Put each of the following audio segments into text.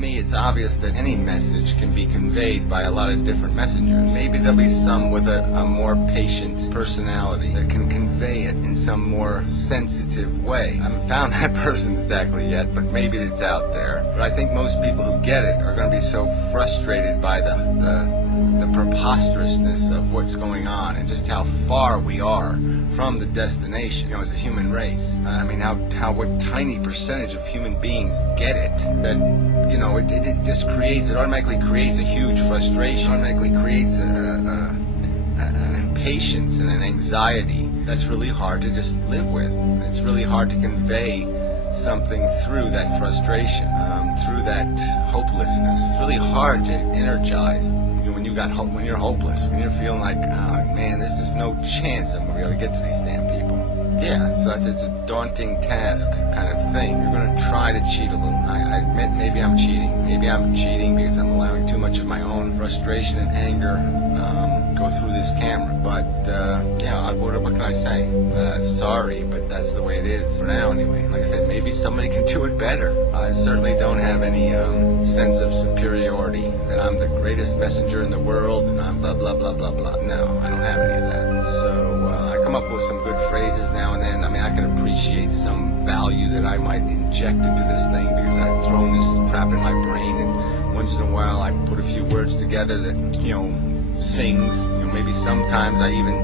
me, it's obvious that any message can be conveyed by a lot of different messengers. Maybe there'll be some with a more patient personality that can convey it in some more sensitive way. I haven't found that person exactly yet, but maybe it's out there. But I think most people who get it are going to be so frustrated by the preposterousness of what's going on and just how far we are from the destination, as a human race. I mean, what tiny percentage of human beings get it, that, it just creates, it automatically creates a huge frustration, automatically creates an impatience and an anxiety that's really hard to just live with. It's really hard to convey something through that frustration, through that hopelessness. It's really hard to energize when you're hopeless, when you're feeling like, oh man, there's just no chance I'm gonna be able to get to these damn people. Yeah, so it's a daunting task kind of thing. You're gonna try to cheat a little. I admit maybe I'm cheating. Maybe I'm cheating because I'm allowing too much of my own frustration and anger go through this camera. But what can I say? Sorry, but that's the way it is for now anyway. Like I said, maybe somebody can do it better. I certainly don't have any sense of superiority, that I'm the greatest messenger in the world and I'm blah blah blah blah blah. No, I don't have any of that. So I come up with some good phrases now and then. I mean, I can appreciate some value that I might inject into this thing because I've thrown this crap in my brain, and once in a while I put a few words together that sings. Maybe sometimes I even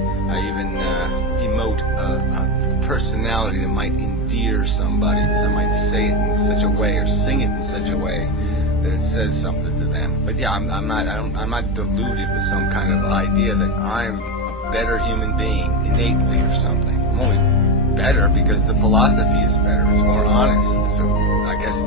emote a personality that might endear somebody, because I might say it in such a way or sing it in such a way that it says something to them. But yeah, I'm not deluded with some kind of idea that I'm a better human being innately or something. I'm only better because the philosophy is better. It's more honest. So I guess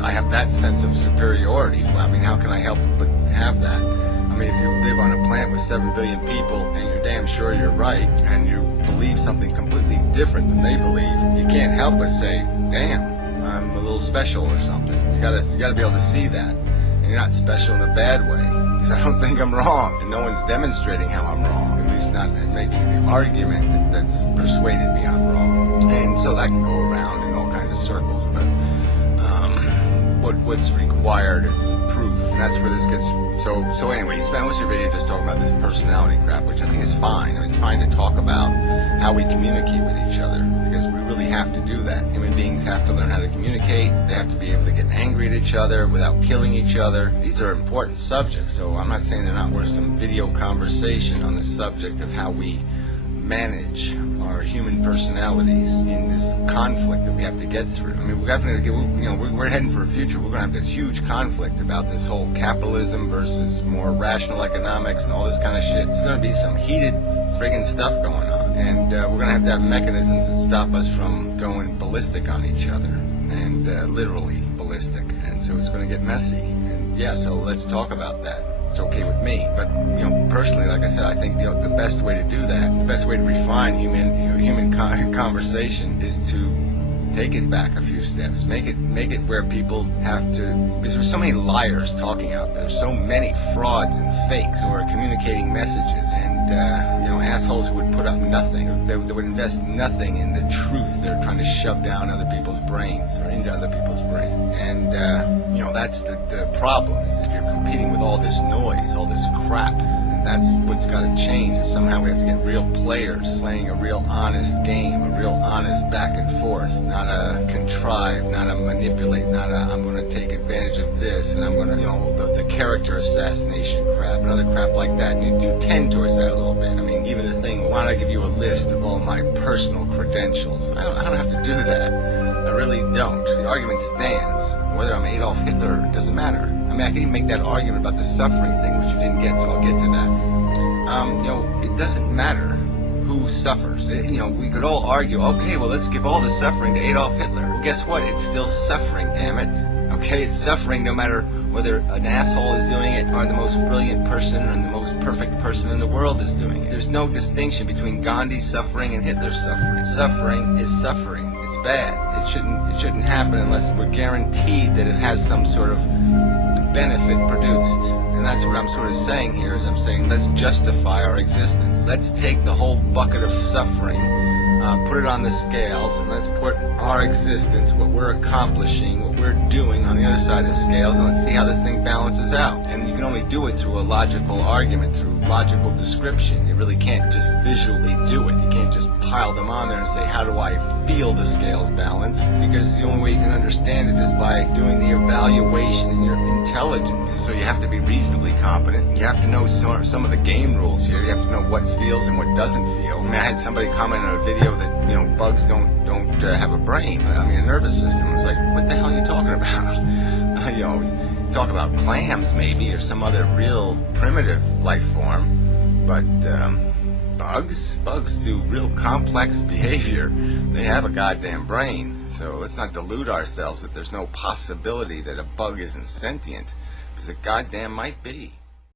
I have that sense of superiority. I mean, how can I help but have that? I mean, if you live on a planet with 7 billion people and you're damn sure you're right and you believe something completely different than they believe, you can't help but say, damn, I'm a little special or something. You gotta be able to see that. And you're not special in a bad way, because I don't think I'm wrong. And no one's demonstrating how I'm wrong, at least not making the argument that's persuaded me I'm wrong. And so that can go around in all kinds of circles, but what's required is proof, and that's where this gets. So anyway, you spend most of your video just talking about this personality crap, which I think is fine. I mean, it's fine to talk about how we communicate with each other, because we really have to do that. Human beings have to learn how to communicate. They have to be able to get angry at each other without killing each other. These are important subjects, so I'm not saying they're not worth some video conversation on the subject of how we manage our human personalities in this conflict that we have to get through. I mean, we're heading for a future. We're going to have this huge conflict about this whole capitalism versus more rational economics and all this kind of shit. There's going to be some heated friggin' stuff going on, and we're going to have mechanisms that stop us from going ballistic on each other, and literally ballistic. And so it's going to get messy. And yeah, so let's talk about that. It's okay with me, but personally, like I said, I think the best way to do that, the best way to refine human conversation, is to take it back a few steps, make it where people have to, because there's so many liars talking out there, so many frauds and fakes who are communicating messages, and assholes who would put up nothing, they would invest nothing in the truth they're trying to shove down other people's brains or into other people's brains, and that's the problem, is that you're competing with all this noise, all this crap. And that's what's got to change. Somehow we have to get real players playing a real honest game, a real honest back and forth, not a contrive, not a manipulate, not a I'm going to take advantage of this and I'm going to, the character assassination crap and other crap like that. And you tend towards that a little bit. I mean, even the thing, why don't I give you a list of all my personal credentials? I don't have to do that. I really don't. The argument stands. Whether I'm Adolf Hitler, it doesn't matter. I mean, I can even make that argument about the suffering thing, which you didn't get, so I'll get to that. It doesn't matter who suffers. We could all argue, okay, well, let's give all the suffering to Adolf Hitler. Well, guess what? It's still suffering, damn it. Okay, it's suffering no matter whether an asshole is doing it or the most brilliant person and the most perfect person in the world is doing it. There's no distinction between Gandhi's suffering and Hitler's suffering. Suffering is suffering. It's bad. It shouldn't happen unless we're guaranteed that it has some sort of benefit produced. And that's what I'm sort of saying here, is I'm saying let's justify our existence. Let's take the whole bucket of suffering, put it on the scales, and let's put our existence, what we're accomplishing, what we're doing on the other side of the scales, and let's see how this thing balances out. And you can only do it through a logical argument, through logical description. You really can't just visually do it. You can't just pile them on there and say, how do I feel the scales balance? Because the only way you can understand it is by doing the evaluation in your intelligence. So you have to be reasonably competent. You have to know some of the game rules here. You have to know what feels and what doesn't feel. I mean, I had somebody comment on a video that, you know, bugs don't have a brain. I mean, a nervous system. It's like, what the hell are you talking about? You know, talk about clams maybe, or some other real primitive life form, but bugs do real complex behavior. They have a goddamn brain. So let's not delude ourselves that there's no possibility that a bug isn't sentient, because it goddamn might be.